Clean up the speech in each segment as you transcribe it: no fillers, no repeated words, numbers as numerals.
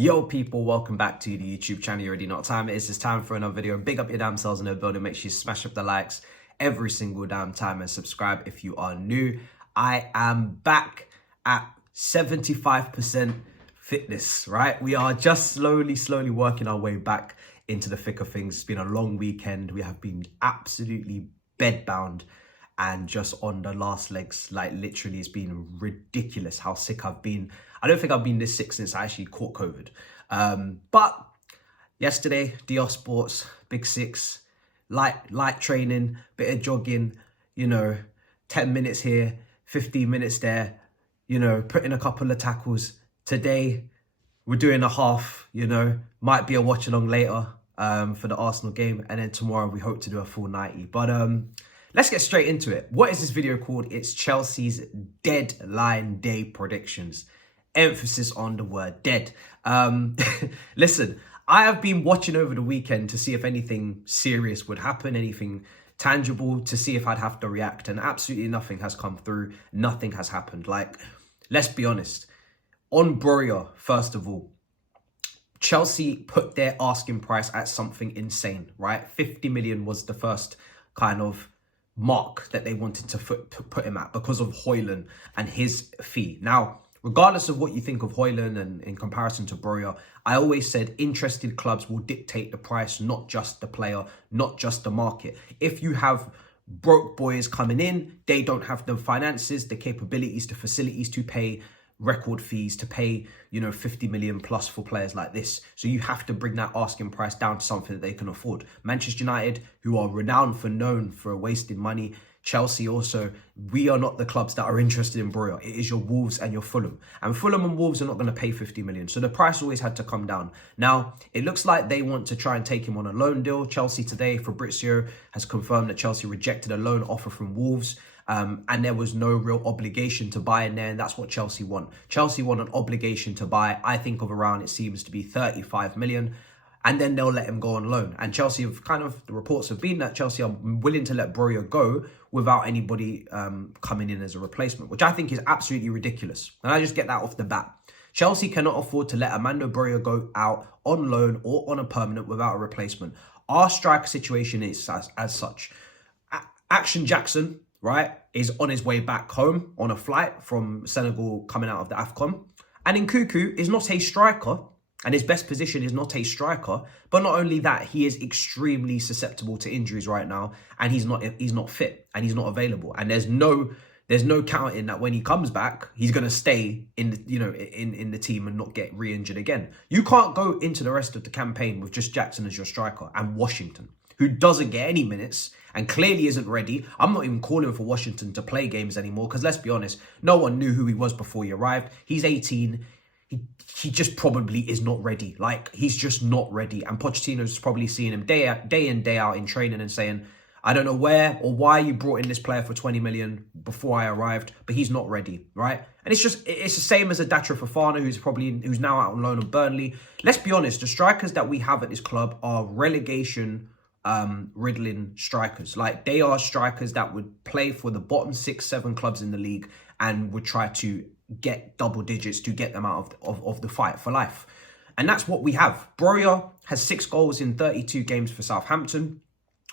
Yo people, welcome back to the YouTube channel. You already know what time it is. It's time for another video. Big up your damn selves in the building. Make sure you smash up the likes every single damn time and subscribe if you are new. I am back at 75% fitness, right? We are just slowly working our way back into the thick of things. It's been a long weekend. We have been absolutely bedbound and just on the last legs. Like literally, it's been ridiculous how sick I've been. I don't think I've been this sick since I actually caught COVID. But yesterday, DR Sports, Big Six, light training, bit of jogging, 10 minutes here, 15 minutes there, putting a couple of tackles. Today, we're doing a half, might be a watch along later for the Arsenal game. And then tomorrow, we hope to do a full 90. But let's get straight into it. What is this video called? It's Chelsea's deadline day predictions. Emphasis on the word dead. Listen, I have been watching over the weekend to see if anything serious would happen, anything tangible, to see if I'd have to react. And absolutely nothing has come through. Nothing has happened. Like, let's be honest. On Broja, first of all, Chelsea put their asking price at something insane, right? 50 million was the first kind of mark that they wanted to put him at because of Hairline and his fee. Now, regardless of what you think of Hairline and in comparison to Broja, I always said interested clubs will dictate the price, not just the player, not just the market. If you have broke boys coming in, they don't have the finances, the capabilities, the facilities to pay record fees, to pay 50 million plus for players like this. So you have to bring that asking price down to something that they can afford. Manchester United, who are known for wasting money, Chelsea also, we are not the clubs that are interested in Broja. It is your Wolves and your Fulham. And Fulham and Wolves are not going to pay 50 million. So the price always had to come down. Now, it looks like they want to try and take him on a loan deal. Chelsea today, Fabrizio has confirmed that Chelsea rejected a loan offer from Wolves. And there was no real obligation to buy in there. And that's what Chelsea want. Chelsea want an obligation to buy, I think of around, it seems to be 35 million. And then they'll let him go on loan. And Chelsea have the reports have been that Chelsea are willing to let Broja go without anybody coming in as a replacement, which I think is absolutely ridiculous. And I just get that off the bat. Chelsea cannot afford to let Armando Broja go out on loan or on a permanent without a replacement. Our striker situation is as such. Action Jackson, right, is on his way back home on a flight from Senegal coming out of the AFCON. And Nkunku is not a striker. And his best position is not a striker. But not only that, he is extremely susceptible to injuries right now. And he's not fit and he's not available. And there's no counting that when he comes back, he's going to stay in the team and not get re-injured again. You can't go into the rest of the campaign with just Jackson as your striker and Washington, who doesn't get any minutes and clearly isn't ready. I'm not even calling for Washington to play games anymore because let's be honest, no one knew who he was before he arrived. He's 18. He just probably is not ready. Like, he's just not ready. And Pochettino's probably seeing him day in, day out in training and saying, I don't know where or why you brought in this player for 20 million before I arrived, but he's not ready, right? And it's the same as a Datra Fofana, who's now out on loan at Burnley. Let's be honest, the strikers that we have at this club are relegation riddling strikers. Like, they are strikers that would play for the bottom 6, 7 clubs in the league and would try to get double digits to get them out of the fight for life. And that's what we have. Broja has 6 goals in 32 games for Southampton.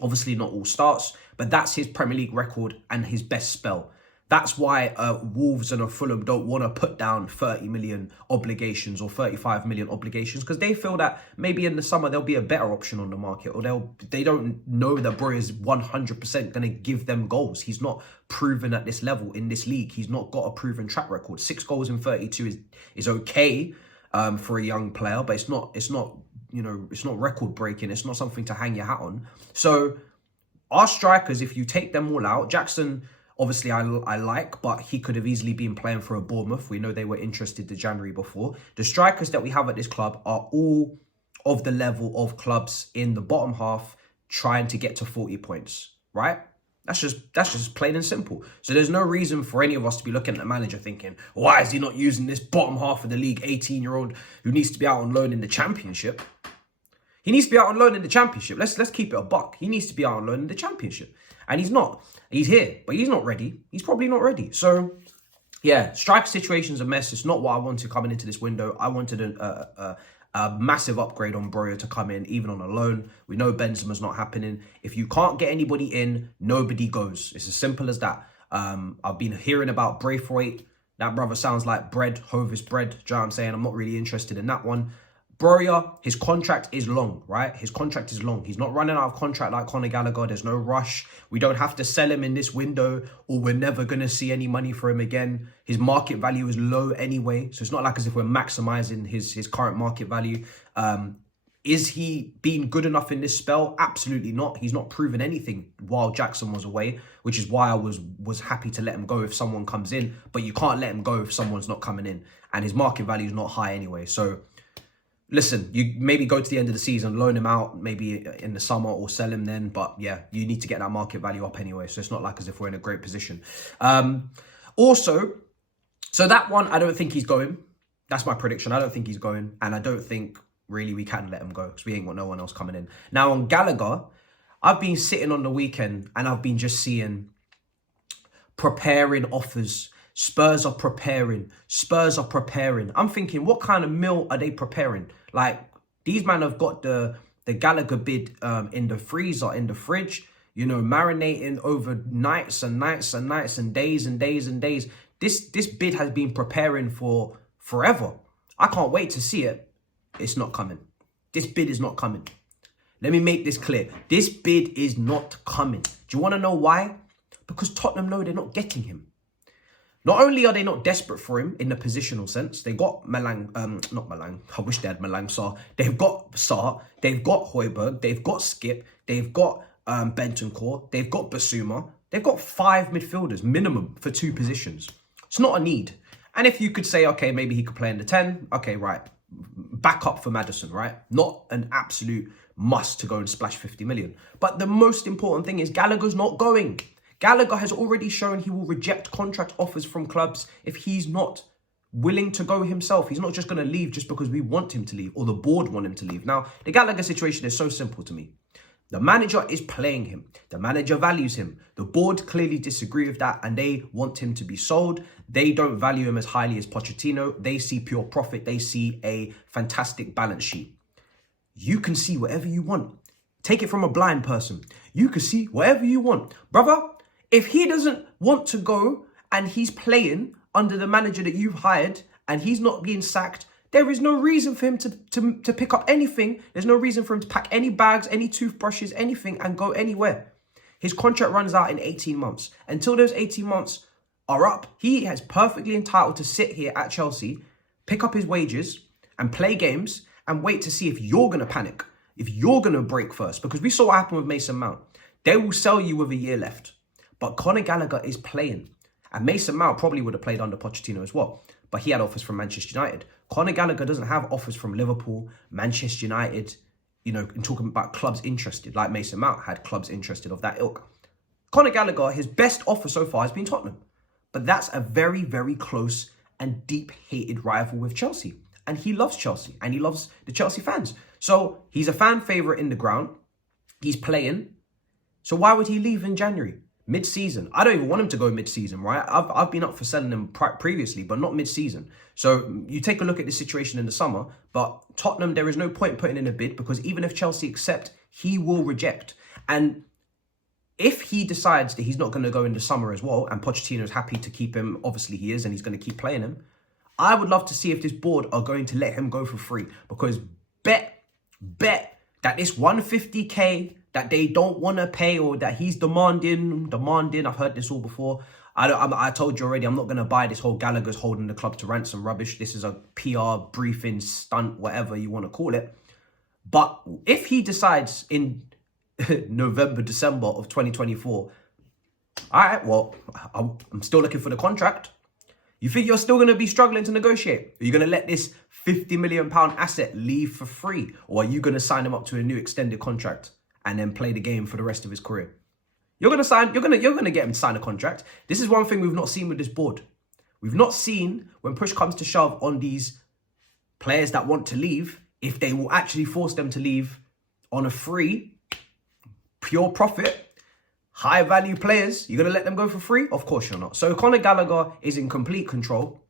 Obviously not all starts, but that's his Premier League record and his best spell. That's why Wolves and Fulham don't want to put down 30 million obligations or 35 million obligations because they feel that maybe in the summer there'll be a better option on the market, or they don't know that Broja is 100% going to give them goals. He's not proven at this level in this league. He's not got a proven track record. 6 goals in 32 is okay for a young player, but it's not record breaking. It's not something to hang your hat on. So our strikers, if you take them all out, Jackson, obviously, I like, but he could have easily been playing for a Bournemouth. We know they were interested the January before. The strikers that we have at this club are all of the level of clubs in the bottom half trying to get to 40 points, right? That's just plain and simple. So there's no reason for any of us to be looking at the manager thinking, why is he not using this bottom half of the league 18-year-old who needs to be out on loan in the Championship? He needs to be out on loan in the Championship. Let's keep it a buck. He needs to be out on loan in the Championship. And he's not. He's here, but he's not ready. He's probably not ready. So yeah, striker situation's a mess. It's not what I wanted coming into this window. I wanted a massive upgrade on Broja to come in, even on a loan. We know Benzema's not happening. If you can't get anybody in, nobody goes. It's as simple as that. I've been hearing about Braithwaite. That brother sounds like bread, Hovis bread. Do you know what I'm saying? I'm not really interested in that one. Broja, his contract is long, right? His contract is long. He's not running out of contract like Conor Gallagher. There's no rush. We don't have to sell him in this window, or we're never going to see any money for him again. His market value is low anyway. So it's not like as if we're maximizing his current market value. Is he being good enough in this spell? Absolutely not. He's not proven anything while Jackson was away, which is why I was happy to let him go if someone comes in. But you can't let him go if someone's not coming in. And his market value is not high anyway. So listen, you maybe go to the end of the season, loan him out, maybe in the summer, or sell him then. But yeah, you need to get that market value up anyway. So it's not like as if we're in a great position. Also, so that one, I don't think he's going. That's my prediction. I don't think he's going. And I don't think really we can let him go because we ain't got no one else coming in. Now on Gallagher, I've been sitting on the weekend and I've been just seeing preparing offers. Spurs are preparing. Spurs are preparing. I'm thinking, what kind of meal are they preparing? Like, these men have got the Gallagher bid in the freezer, in the fridge, you know, marinating over nights and nights and nights and days and days and days. This bid has been preparing for forever. I can't wait to see it. It's not coming. This bid is not coming. Let me make this clear. This bid is not coming. Do you want to know why? Because Tottenham know they're not getting him. Not only are they not desperate for him in the positional sense, they got not Malang, I wish they had Malang Sarr. They've got Sarr, they've got Højbjerg, they've got Skip, they've got Bentancur, they've got Basuma. They've got 5 midfielders minimum for 2 positions. It's not a need. And if you could say, okay, maybe he could play in the 10, okay, right. Back up for Maddison, right? Not an absolute must to go and splash 50 million. But the most important thing is Gallagher's not going. Gallagher has already shown he will reject contract offers from clubs if he's not willing to go himself. He's not just going to leave just because we want him to leave or the board want him to leave. Now, the Gallagher situation is so simple to me. The manager is playing him. The manager values him. The board clearly disagree with that and they want him to be sold. They don't value him as highly as Pochettino. They see pure profit. They see a fantastic balance sheet. You can see whatever you want. Take it from a blind person. You can see whatever you want. Brother, if he doesn't want to go and he's playing under the manager that you've hired and he's not being sacked, there is no reason for him to pick up anything. There's no reason for him to pack any bags, any toothbrushes, anything and go anywhere. His contract runs out in 18 months. Until those 18 months are up, he is perfectly entitled to sit here at Chelsea, pick up his wages and play games and wait to see if you're going to panic, if you're going to break first. Because we saw what happened with Mason Mount. They will sell you with a year left. But Conor Gallagher is playing. And Mason Mount probably would have played under Pochettino as well. But he had offers from Manchester United. Conor Gallagher doesn't have offers from Liverpool, Manchester United, you know, and talking about clubs interested, like Mason Mount had clubs interested of that ilk. Conor Gallagher, his best offer so far has been Tottenham. But that's a very, very close and deep-hated rival with Chelsea. And he loves Chelsea and he loves the Chelsea fans. So he's a fan favourite in the ground. He's playing. So why would he leave in January? Mid-season. I don't even want him to go mid-season, right? I've been up for selling him previously, but not mid-season. So you take a look at the situation in the summer, but Tottenham, there is no point putting in a bid because even if Chelsea accept, he will reject. And if he decides that he's not going to go in the summer as well, and Pochettino is happy to keep him, obviously he is, and he's going to keep playing him, I would love to see if this board are going to let him go for free because bet that this 150k that they don't want to pay or that he's demanding. I've heard this all before. I told you already, I'm not going to buy this whole Gallagher's holding the club to ransom rubbish. This is a PR briefing stunt, whatever you want to call it. But if he decides in November, December of 2024, all right, well, I'm still looking for the contract. You think you're still going to be struggling to negotiate? Are you going to let this £50 million asset leave for free? Or are you going to sign him up to a new extended contract and then play the game for the rest of his career? You're going to get him to sign a contract. This is one thing we've not seen with this board. We've not seen when push comes to shove on these players that want to leave, if they will actually force them to leave on a free, pure profit. high value players, you're going to let them go for free? Of course you're not. So Conor Gallagher is in complete control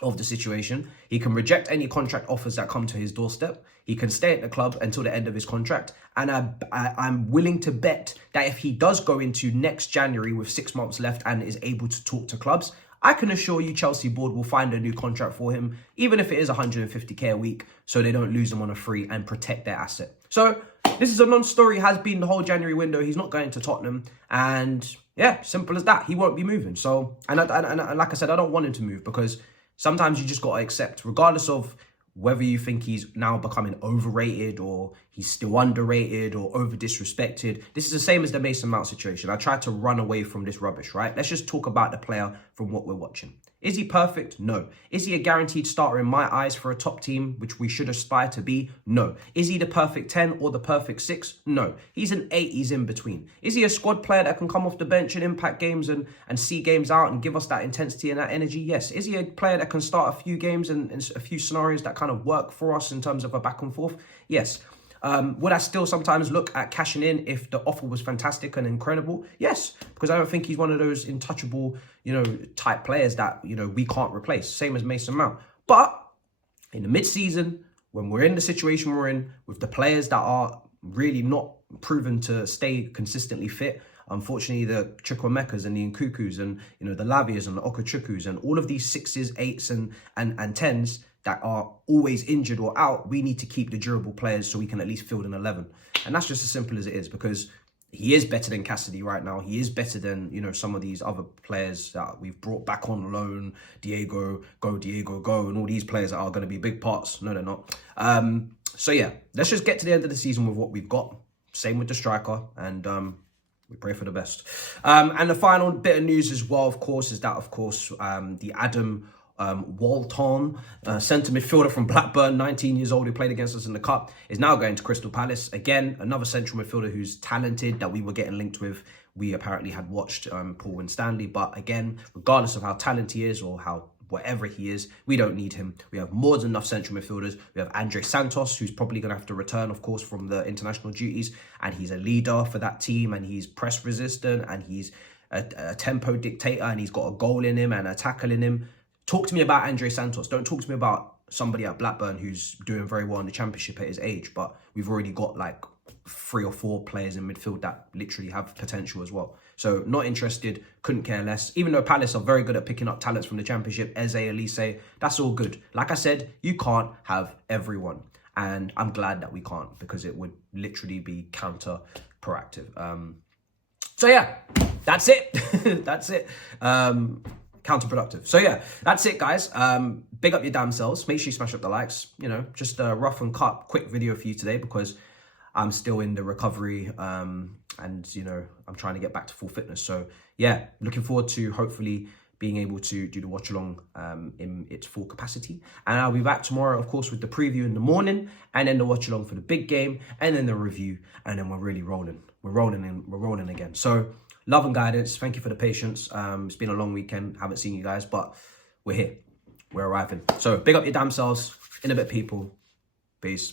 of the situation. He can reject any contract offers that come to his doorstep. He can stay at the club until the end of his contract. And I'm willing to bet that if he does go into next January with 6 months left and is able to talk to clubs, I can assure you Chelsea board will find a new contract for him, even if it is 150k a week, so they don't lose him on a free and protect their asset. So this is a non-story, has been the whole January window. He's not going to Tottenham. And yeah, simple as that. He won't be moving. So, and like I said, I don't want him to move because sometimes you just got to accept, regardless of whether you think he's now becoming overrated or he's still underrated or over disrespected. This is the same as the Mason Mount situation. I tried to run away from this rubbish, right? Let's just talk about the player from what we're watching. Is he perfect? No. Is he a guaranteed starter in my eyes for a top team, which we should aspire to be? No. Is he the perfect 10 or the perfect 6? No. He's an 8, he's in between. Is he a squad player that can come off the bench and impact games and see games out and give us that intensity and that energy? Yes. Is he a player that can start a few games and a few scenarios that kind of work for us in terms of a back and forth? Yes. Would I still sometimes look at cashing in if the offer was fantastic and incredible? Yes, because I don't think he's one of those intouchable, type players that, we can't replace. Same as Mason Mount. But in the mid-season, when we're in the situation we're in, with the players that are really not proven to stay consistently fit, unfortunately, the Chukwamekas and the Nkukus and, the Lavias and the Okachukus and all of these 6s, 8s and 10s, that are always injured or out, we need to keep the durable players so we can at least field an 11. And that's just as simple as it is, because he is better than Cassidy right now. He is better than, some of these other players that we've brought back on loan, Diego, go, and all these players that are going to be big parts. No, they're not. So yeah, let's just get to the end of the season with what we've got. Same with the striker, and we pray for the best. And the final bit of news as well, of course, is that, the Adam Walton, centre midfielder from Blackburn, 19 years old, who played against us in the Cup, is now going to Crystal Palace. Again, another central midfielder who's talented that we were getting linked with. We apparently had watched Paul Winstanley, but again, regardless of how talented he is or how whatever he is, we don't need him. We have more than enough central midfielders. We have Andre Santos, who's probably going to have to return, of course, from the international duties, and he's a leader for that team, and he's press resistant, and he's a tempo dictator, and he's got a goal in him and a tackle in him. Talk to me about Andre Santos. Don't talk to me about somebody at Blackburn who's doing very well in the Championship at his age, but we've already got like 3 or 4 players in midfield that literally have potential as well. So not interested, couldn't care less. Even though Palace are very good at picking up talents from the Championship, Eze, Elise, that's all good. Like I said, you can't have everyone. And I'm glad that we can't, because it would literally be counterproductive. So yeah, that's it. That's it. Counterproductive. So yeah, that's it, guys. Big up your damn selves. Make sure you smash up the likes. Just a rough and cut quick video for you today, because I'm still in the recovery and I'm trying to get back to full fitness. So yeah, looking forward to hopefully being able to do the watch along in its full capacity. And I'll be back tomorrow, of course, with the preview in the morning, and then the watch along for the big game, and then the review, and then we're really rolling. We're rolling again. So love and guidance. Thank you for the patience. It's been a long weekend. Haven't seen you guys, but we're here. We're arriving. So big up your damn selves. In a bit, people. Peace.